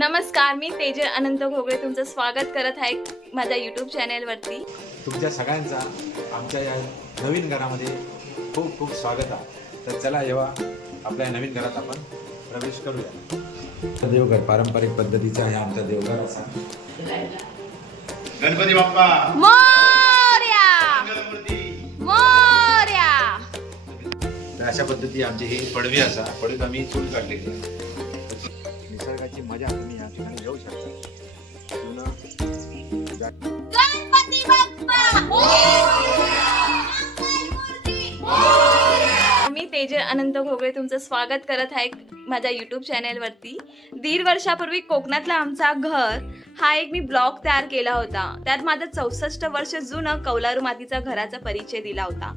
नमस्कार, मी तेजल अनंत घोगळे तुमचं स्वागत करत आहे माझ्या यूट्यूब चॅनेलवरती. तुमच्या सगळ्यांचा आमच्या या नवीन घरामध्ये खूप खूप स्वागत आहे. तर चला जेव्हा आपल्या नवीन घरात आपण प्रवेश करूया. देवघर पारंपरिक पद्धतीचा आहे आमचा देवघर असा. गणपती बाप्पा मोरया मंगलमूर्ती. मोरया. तर अशा पद्धती आमची ही पडवी असा. पडवीत आम्ही चूल काढलेली आहे. निसर्गाची मजा तुम्ही या ठिकाणी घेऊ शकता. गणपती बाप्पा मी तेजल अनंत घोगळे तुमचं स्वागत करत आहे माझ्या यूट्यूब चॅनेलवरती. 1.5 वर्षापूर्वी कोकणातला आमचा घर हा एक मी ब्लॉग तयार केला होता. त्यात माझं 64 वर्ष जुनं कौलारू मातीचा घराचा परिचय दिला होता.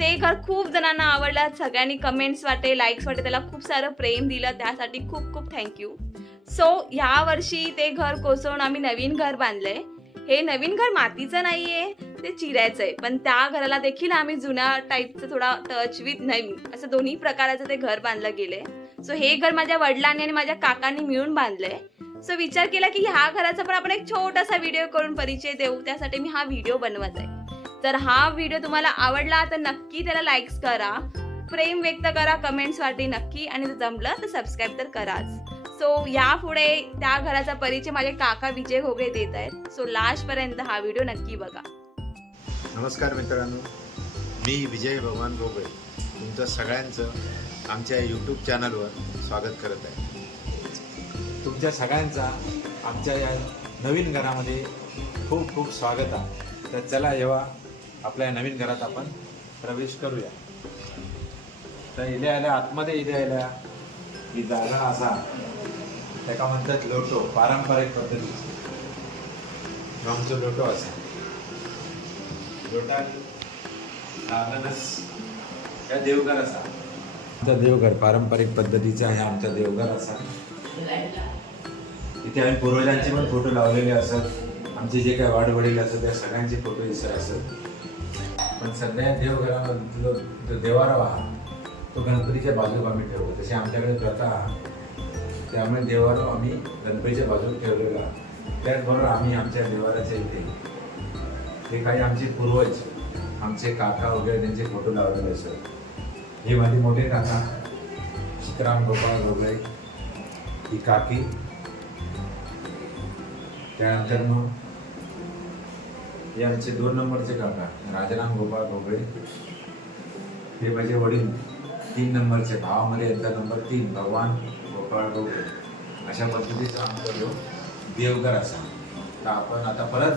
ते घर खूप जणांना आवडलं. सगळ्यांनी कमेंट्स वाटे, लाईक्स वाटे, त्याला खूप सारं प्रेम दिलं. त्यासाठी खूप खूप थँक्यू. सो ह्या वर्षी ते घर कोसळून आम्ही नवीन घर बांधलंय. हे नवीन घर मातीचं नाहीये, ते चिऱ्याचं आहे. पण त्या घराला देखील आम्ही जुन्या टाईपचं थोडा टच विथ नवीन असं दोन्ही प्रकाराचं ते घर बांधलं गेलंय. सो हे घर माझ्या वडिलांनी आणि माझ्या काकांनी मिळून बांधलंय. सो विचार केला की ह्या घराचा पण आपण एक छोटासा व्हिडिओ करून परिचय देऊ. त्यासाठी मी हा व्हिडिओ बनवत आहे. तर हा व्हिडिओ तुम्हाला आवडला तर नक्की त्याला लाईक्स करा, प्रेम व्यक्त करा कमेंट्स वाटे नक्की, आणि जर जमलं तर सबस्क्राईब तर कराच. सो यापुढे त्या घराचा परिचय माझे काका विजय घोगळे देत आहेत. सो लास्ट पर्यंत हा व्हिडिओ नक्की बघा. नमस्कार मित्रांनो, मी विजय भगवान घोगळे तुमचं सगळ्यांचं आमच्या यूट्यूब चॅनलवर स्वागत करत आहे. तुमच्या सगळ्यांचा आमच्या या नवीन घरामध्ये खूप खूप स्वागत आहे. तर चला जेव्हा आपल्या नवीन घरात आपण प्रवेश करूया. तर इथे आल्या आतमध्ये इथे आल्या ही जागा असा त्याका म्हणतात लोटो, पारंपरिक पद्धतीची आमचं लोटो असा. लोटा या देवघर असा. आमचा देवघर पारंपरिक पद्धतीचा आहे आमचा देवघर असा. इथे आम्ही पूर्वजांचे पण फोटो लावलेले असत. आमचे जे काही वाडवडील असत त्या सगळ्यांचे फोटो इथे असत. पण सध्या देवघरामध्ये जो देवारा हा तो गणपतीच्या बाजूला आम्ही ठेवतो. तसे आमच्याकडे प्रथा त्यामुळे देवारा आम्ही गणपतीच्या बाजूला ठेवलेला. त्याचबरोबर आम्ही आमच्या देवाराच्या इथे ते काही आमचे पूर्वज आमचे काका वगैरे त्यांचे फोटो लावलेले असत. हे माझे मोठे काका सीताराम गोपाळ घोगळे, ही काकी, त्यानंतर मग हे आमचे 2 नंबरचे काका राजाराम गोपाळ घोगळे, हे माझे वडील 3 नंबरचे, भावामध्ये यांचा नंबर 3 भगवान गोपाळ घोगळे. अशा पद्धतीचा आमचा जो देवघर असा. तर आपण आता परत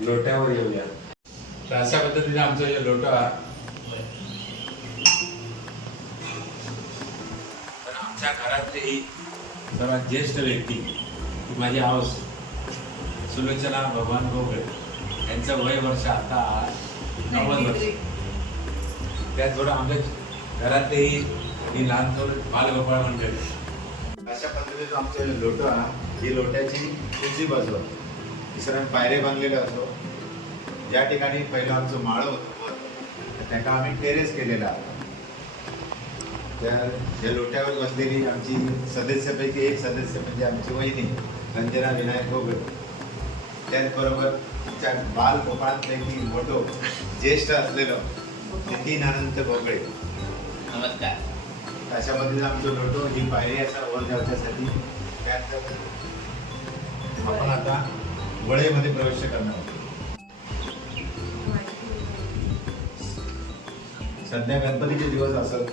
लोट्यावर येऊया. तर अशा पद्धतीचा आमचा जो लोटा तर आमच्या घरातले ही सर्वात ज्येष्ठ व्यक्ती की माझी आऊस सुलोचना भगवान घोगळे यांचं वय वर्ष आता 90 वर्ष. त्यात थोडं आमच्या घरातलेही ही लहान थोडं बालगोपाळ मंडळी. अशा पद्धतीचं आमचं लोटो हा ही लोट्याची उजवी बाजू आहे. तिसऱ्या पायरे बांधलेले असतो. ज्या ठिकाणी पहिलं आमचं माळं होतं त्याला आम्ही टेरेस केलेला आहे. त्या लोट्यावर बसलेली आमची सदस्यापैकी एक सदस्य म्हणजे आमची वहिनी रंजना विनायक घोगळे. त्याचबरोबर तिच्या बालगोपाळांपैकी मोठो ज्येष्ठ असलेलं नितीन अनंत घोगळे. नमस्कार. अशा पद्धतीने आमचं लोटो ही पायरी असा वर जाण्यासाठी. त्यानंतर आपण आता वळेमध्ये प्रवेश करणार आहोत. सध्या गणपतीचे दिवस असत.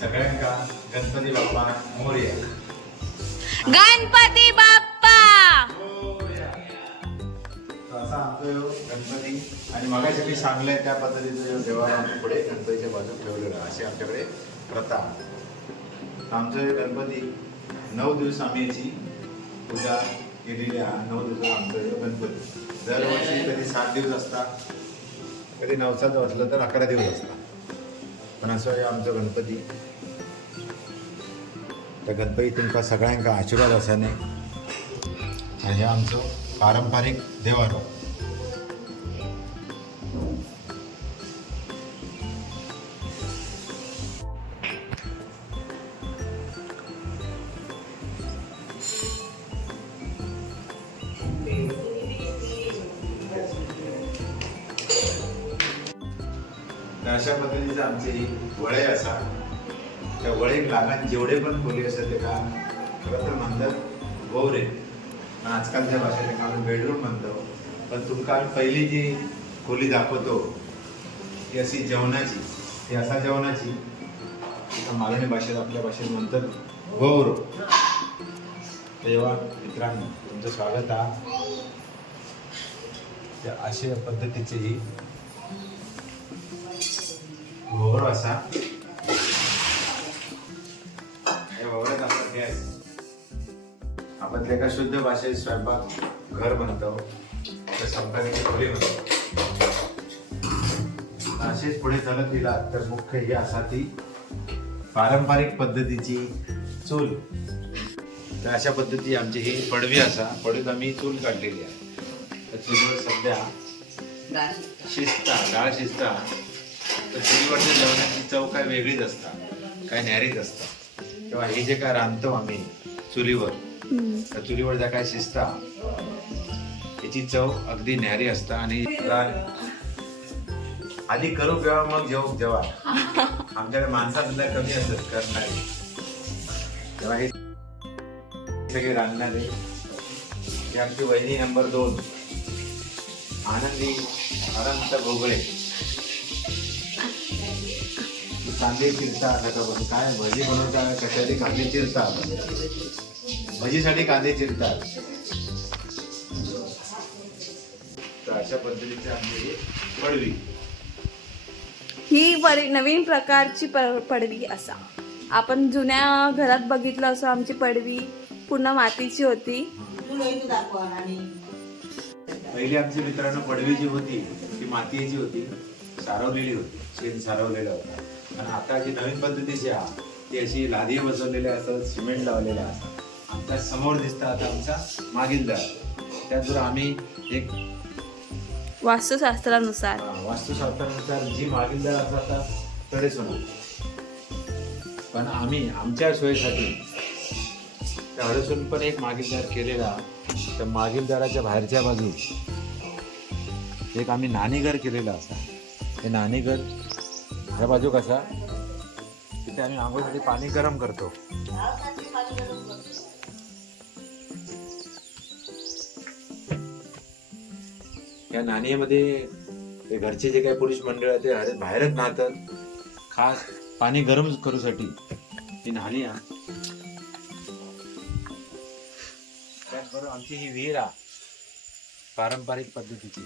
सगळ्यांका गणपती बाप्पा मोरया. गणपती बाप्पा असा आमचा गणपती. आणि मगाशी मी सांगलंय त्या पद्धतीचं देवाला आम्ही पुढे गणपतीच्या बाजूला ठेवलेलं अशी आमच्याकडे प्रथा. आमचं गणपती 9 दिवस आम्ही याची पूजा केलेली आहे. 9 दिवस आमचं गणपती. दरवर्षी कधी 7 दिवस असतात, कधी 9चा असलं तर 11 दिवस असतात. पण असं आहे आमचं गणपती. त्या गणपती तुमका सगळ्यांका आशीर्वाद असाने. आणि हे आमचं पारंपरिक देवारो. तर अशा पद्धतीचं आमचे ही वळे असा त्या वळेक लागण जेवढे पण खोली असतात ते का खरं तर म्हणतात गोवरे पण आजकालच्या भाषेत एका आम्ही बेडरूम म्हणतो. पण तुमका आम्ही पहिली जी खोली दाखवतो ती अशी जेवणाची, ती असा जेवणाची एका मालवणी भाषेत आपल्या भाषेत म्हणतात गोवर. तेव्हा मित्रांनो तुमचं स्वागत आहे. त्या अशा पद्धतीची ही गोवर असा वावरात आपण गॅस आपण त्याला शुद्ध भाषेत स्वयंपाक घर म्हणतो, तर स्वयंपाकाची खोली म्हणतो. असेच पुढे चालत गेला तर मुख्य ही असा ती पारंपरिक पद्धतीची चूल. तर अशा पद्धती आमची ही पडवी असा पडवीत आम्ही चूल काढलेली आहे. तर चुलीवर सध्या डाळ शिजता तर चुलीवरच्या जेवणाची चव काय वेगळीच असता, काय न्यारीच असता. तेव्हा हे जे काय रांधतो आम्ही चुलीवर, त्या चुलीवर ज्या काय शिजता याची चव अगदी न्यारी असता. आणि आधी करू किंवा मग जेव्हा आमच्याकडे माणसा सुद्धा कमी असत करणारे, तेव्हा हे सगळे रांधणारे ही आमची वहिनी नंबर 2 आनंदी अनंत भोगळे. कांदे चिरता सकाळपासून काय भजी बनवता कशासाठी कांदे चिरतात, भजीसाठी कांदे चिरतात. तर अशा पद्धतीची आमची ही पडवी. ही नवीन प्रकारची पडवी असा. आपण जुन्या घरात बघितलं असं आमची पडवी पूर्ण मातीची होती. पहिली आमची मित्रांनो पडवी जी होती ती मातीची होती, सारवलेली होती, शेण सारवलेला होता. आणि आता जी नवीन पद्धतीची आहे ती अशी लादी बसवलेली असतात, सिमेंट लावलेलं असतात. आमच्या समोर दिसतं आता आमचा मागील दार. त्याचबरोबर आम्ही एक वास्तुशास्त्रानुसार वास्तुशास्त्रानुसार जी मागील दार असतात तडेच होणार. पण आम्ही आमच्या सोयीसाठी त्या हडसून पण एक मागील दार केलेला. त्या मागील दाराच्या बाहेरच्या बाजू एक आम्ही नाणीघर केलेलं असा. ते नाणीघर ह्या बाजू कसा तिथे आम्ही आंघोळीसाठी पाणी गरम करतो. या नाणीमध्ये ते घरचे जे काही पुरुष मंडळ आहे ते बाहेरच नाहतात. खास पाणी गरम करूसाठी ती न्हाणी आहे. त्याचबरोबर आमची ही विहीर आहे पारंपरिक पद्धतीची.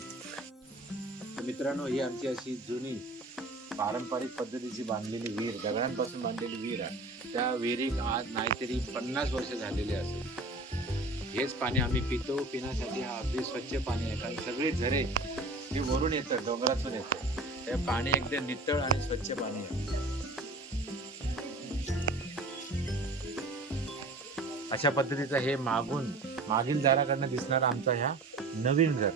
मित्रांनो ही आमची अशी जुनी पारंपरिक पद्धतीची बांधलेली विहीर, दगडांपासून बांधलेली विहीर आहे. त्या विहिरीत आज नाहीतरी 50 वर्ष झालेली असेल. हेच पाणी आम्ही पितो. पिण्यासाठी हा अगदी स्वच्छ पाणी आहे, कारण सगळे झरे हे वरून येतात, डोंगरातून येतात. ते पाणी एकदम नितळ आणि स्वच्छ पाणी आहे. अशा पद्धतीचं हे मागील दाराकडनं दिसणार आमचा ह्या नवीन घर.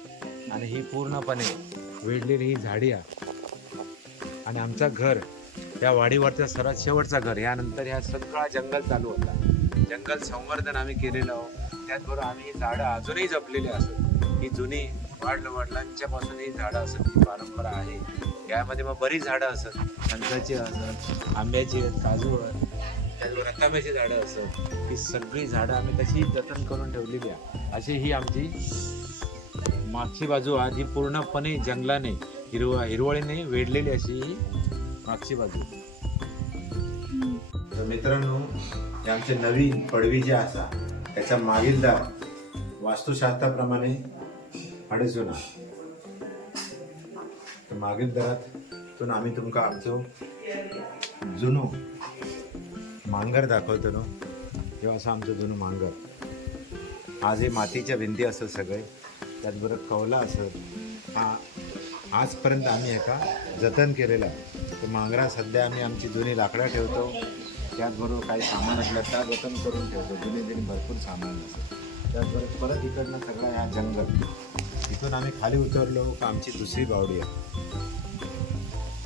आणि ही पूर्णपणे वेढलेली ही झाडी आहे. आणि आमचा घर या वाडीवरचा सर्वात शेवटचा घर. यानंतर ह्या सगळा जंगल चालू होता. जंगल संवर्धन आम्ही केलेलं आहोत. त्याचबरोबर आम्ही ही झाडं अजूनही जपलेली असत. ही जुनी वडिलांच्या पासून ही झाडं असत, ही परंपरा आहे. यामध्ये मग बरीच झाडं असत, फणसाची असत, आंब्याची आहेत, काजू आहेत, त्याचबरोबर रतांब्याची झाडं असत. ही सगळी झाडं आम्ही तशी जतन करून ठेवलेली आहे. अशी ही आमची मागची बाजू आज ही पूर्णपणे जंगलाने हिरवळीने वेढलेली अशी ही मागची बाजू. तर मित्रांनो हे आमचे नवीन पडवी जे असा त्याच्या मागील दार वास्तुशास्त्राप्रमाणे अडचण. तर मागील दारातून आम्ही तुमका आमचं जुनं मांगर दाखवतो ना. हे असं आमचं जुनं मांगर. आज हे मातीच्या भिंती असत सगळे, त्याचबरोबर कौला असत. हा आजपर्यंत आम्ही एका जतन केलेला आहे. तर मांगरा सध्या आम्ही आमची जुनी लाकडं ठेवतो. त्याचबरोबर काही सामान असलं त्या जतन करून ठेवतो. जुने भरपूर सामान असतं. त्याचबरोबर परत इकडनं सगळा ह्या जंगल. इथून आम्ही खाली उतरलो का आमची दुसरी बावडी आहे.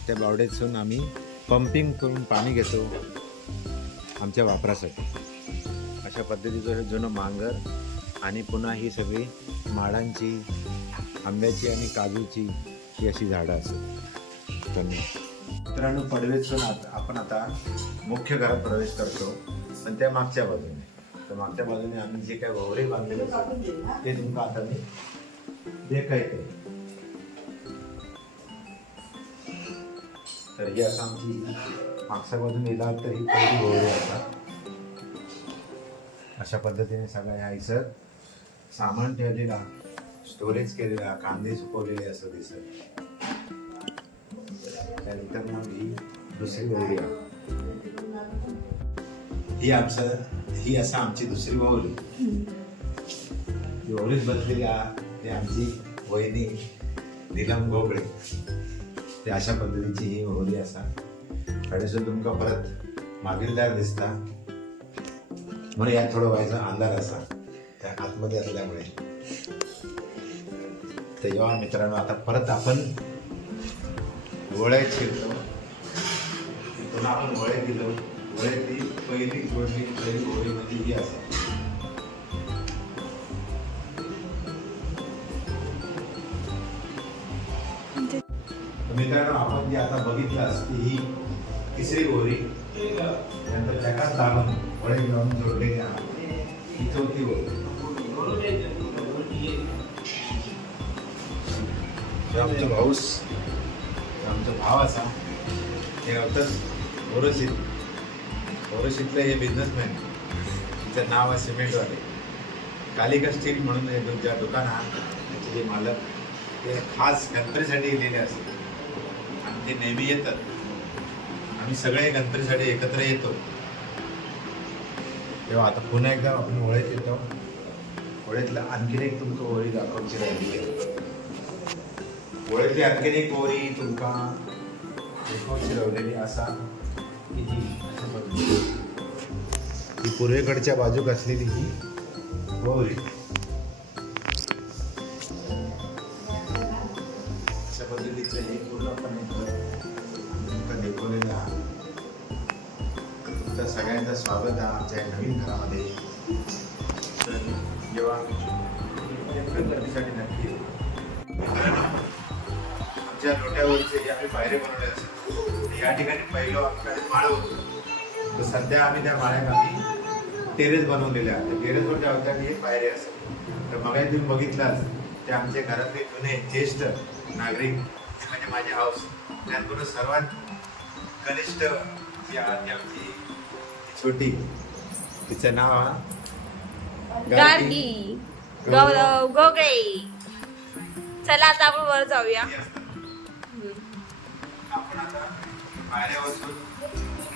त्या बावडीतून आम्ही पंपिंग करून पाणी घेतो आमच्या वापरासाठी. अशा पद्धतीचं हे जुनं मांगर आणि पुन्हा ही सगळी माडांची, आंब्याची आणि काजूची ही अशी झाडं असतात. मित्रांनो, पडवेतून आपण आता मुख्य घरात प्रवेश करतो, पण त्या मागच्या बाजूने. तर मागच्या बाजूने आम्ही जे काय ववरे बांधलेले असतात ते तुमका आता मी देखायते. तर ही असं आमची मागच्या बाजूने येणार तर ही पहिली ववरे असतात. अशा पद्धतीने सगळ्या ह्या इथं सामान ठेवलेला, स्टोरेज केलेला, कांदे सुकवलेले असं दिसत. त्यानंतर मग ही दुसरी ववरी आहे. ही असं आमची दुसरी ववरी. ववरीत बसलेली ते आमची वहिनी नीलम घोगळे. ते अशा पद्धतीची ही ववरी असा. कडेसून तुमका परत मागील दार दिसता, म्हणून यात थोडं व्हायचा अंधार असा त्या आतमध्ये असल्यामुळे. तर जेव्हा मित्रांनो आता परत आपण वळ्यात शिरलो, पुन्हा आपण वळे दिलो. वळ्यातली पहिली होळी म्हणजे ही असं. मित्रांनो, आपण जी आता बघितलं असती ही तिसरी होळी, नंतर त्याकाच लागून वळे घेऊन जोडलेली ही चौथी होळी. आमचा भाव असा हे होतं ओरोशीतले हे बिझनेसमॅन. तिचं नाव आहे सिमेंटवाले. कालिका स्टील म्हणून हे ज्या दुकान आहे त्याचे जे मालक ते खास गणपतीसाठी गेलेले असतात आणि ते नेहमी येतात. आम्ही सगळे गणपतीसाठी एकत्र येतो. तेव्हा आता पुन्हा एकदा आपण होळीत येतो. होळीतलं आणखीन एक तुमचं होळी दाखवची राहिली आहे. होळीतली आणखीन एक होळी तुमका शिरवलेली असा ही पूर्वेकडच्या बाजूक असलेली ही होळी. अशा पद्धतीचं हे पूर्णपणे तुमका दाखवलेलं आहे. तुमचं सगळ्यांचं स्वागत आहे आमच्या या नवीन घरामध्ये. तर जेव्हा गणपतीसाठी नक्की आमच्या लोट्यावरचे जे आम्ही पायरे बनवले असतात या ठिकाणी पहिलं आमच्याकडे माळ होतं. तर सध्या आम्ही त्या माळ्यात आम्ही टेरेस बनवलेल्या. त्या टेरेसवर ज्या होत्या हे पायरे असतात. तर मग तुम्ही बघितलाच ते आमच्या घरातले जुने ज्येष्ठ नागरिक म्हणजे माझे हाऊस. त्याचबरोबर सर्वात कनिष्ठ जी आमची छोटी, तिचं नाव गार्गी गौरव घोगळे. चला आता आपण वर जाऊया. आपण आता पायऱ्या बसून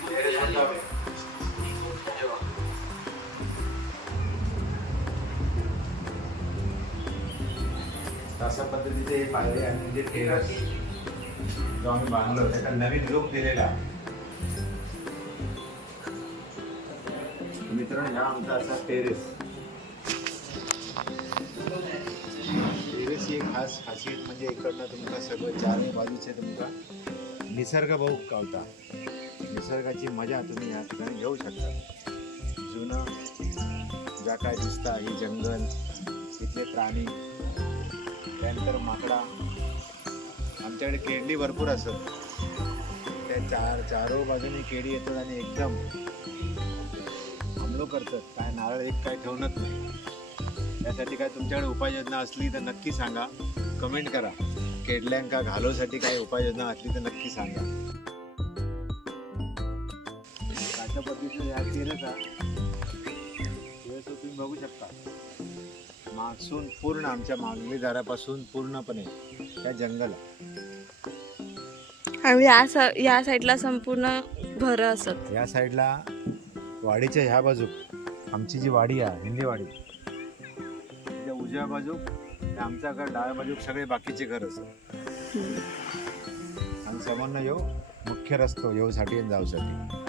टेरेसवर जाऊया. अशा पद्धतीचे हे पायरे आणि जे टेरेस जो आम्ही बांधलो त्याला नवीन लुक दिलेला. मित्रांनो, हा आमचा असा टेरेस ही एक खास खासियत म्हणजे इकडनं तुमका सगळं चारही बाजूचे तुमका निसर्ग भाऊ गावता. निसर्गाची मजा तुम्ही या ठिकाणी घेऊ शकता. जुनं ज्या काय दिसता ही जंगल, इथले प्राणी, त्यानंतर माकडा. आमच्याकडे केळी भरपूर असत. त्या चारो बाजूने केळी येतात आणि एकदम हमलो करतात. काय नारळ एक काय ठेवणच नाही. त्यासाठी काय तुमच्याकडे उपाययोजना असली तर नक्की सांगा, कमेंट करा. केडल्यांका घालवसाठी काही उपाययोजना असली तर नक्की सांगा. अशा पद्धतीचं या टेरेस तुम्ही बघू शकता. मागसून पूर्ण आमच्या मागणी दारापासून पूर्णपणे त्या जंगल आणि या साईडला संपूर्ण घरं असत. या साईडला वाडीच्या ह्या बाजू आमची जी वाडी आहे हिंदीवाडी, त्याच्या उजव्या बाजू आमच्या घर, डाव्या बाजू सगळे बाकीचे घर असतात. आणि समोरनं येऊ मुख्य रस्तो येऊसाठी आणि जाऊसाठी.